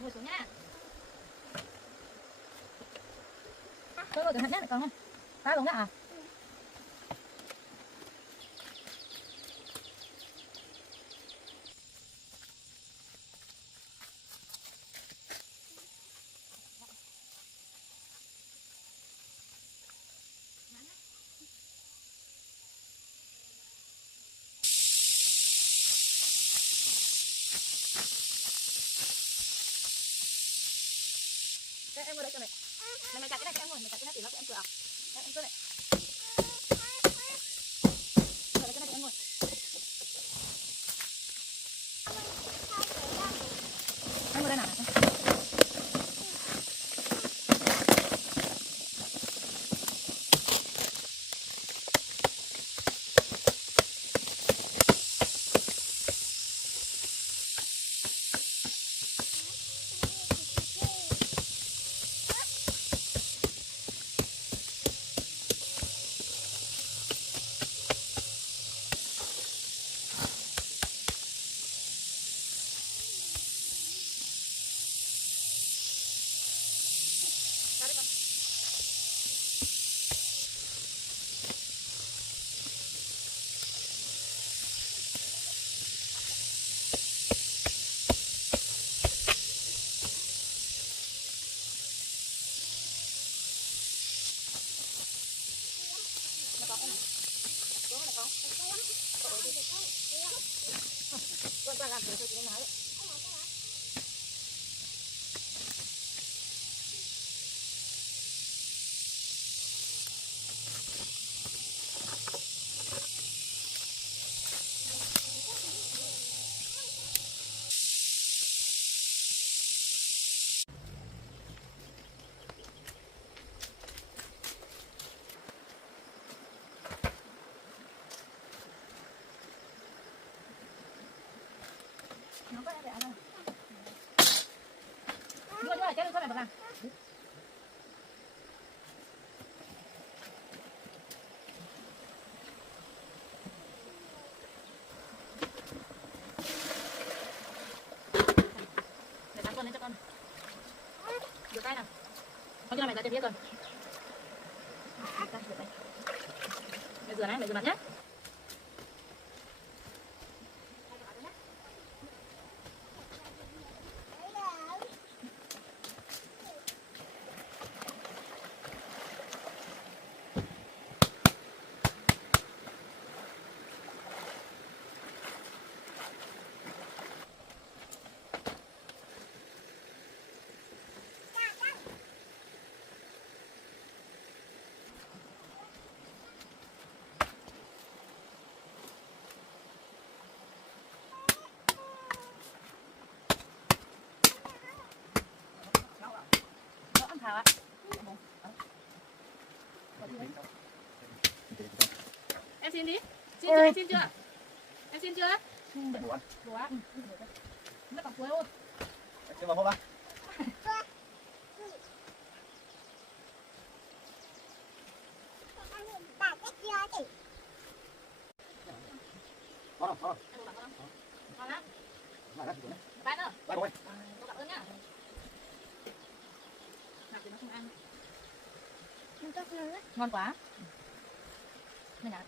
Ngồi xuống nhá. Tôi ngồi cẩn thận nhá, còn không? Ba lồng đã à? Em ngồi đây cho mẹ. Mày chặt cái này cho em ngồi, mày chặt cái này thì nó của em cửa. Em cứ này. Ngồi đây cái này cho em ngồi. Em ngồi đây nào. Con làm thế thôi chứ không nói đấy. Nó có để ăn không? Đưa lại cái con này vào làm. Để tắm con lên cho con. Rửa tay nào. Con cho mẹ ra cho biết rồi. Mẹ rửa này, mẹ rửa mặt nhé. Thảo ạ. Em xin đi. Xin chưa? Em xin chưa? Em xin chưa? Đủ ăn. Đủ ạ. Nó còn cuối luôn. Chưa vào không ạ? Ngon không? Ngon lắm. Ngon lắm. Bán nữa. Bán rồi. Cô cảm ơn nhá. Nào thì nó không ăn. Ngon quá. Này nhá.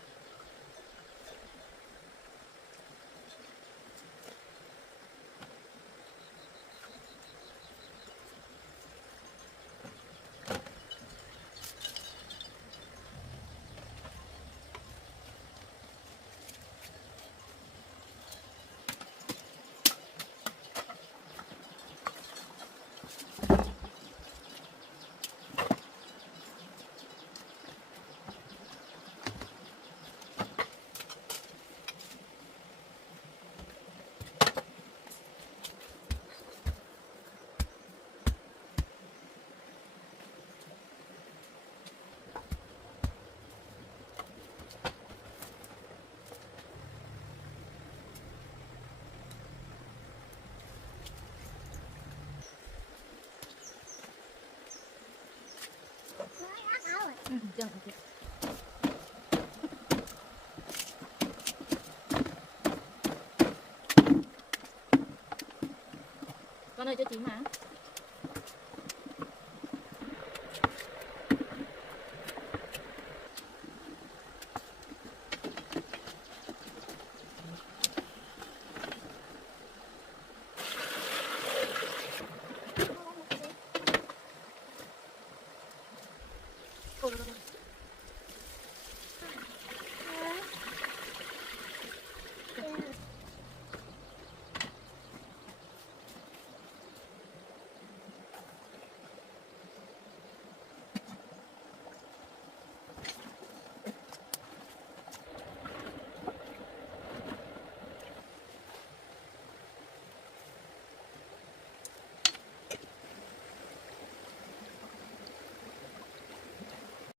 Chưa. con ơi chưa chín mà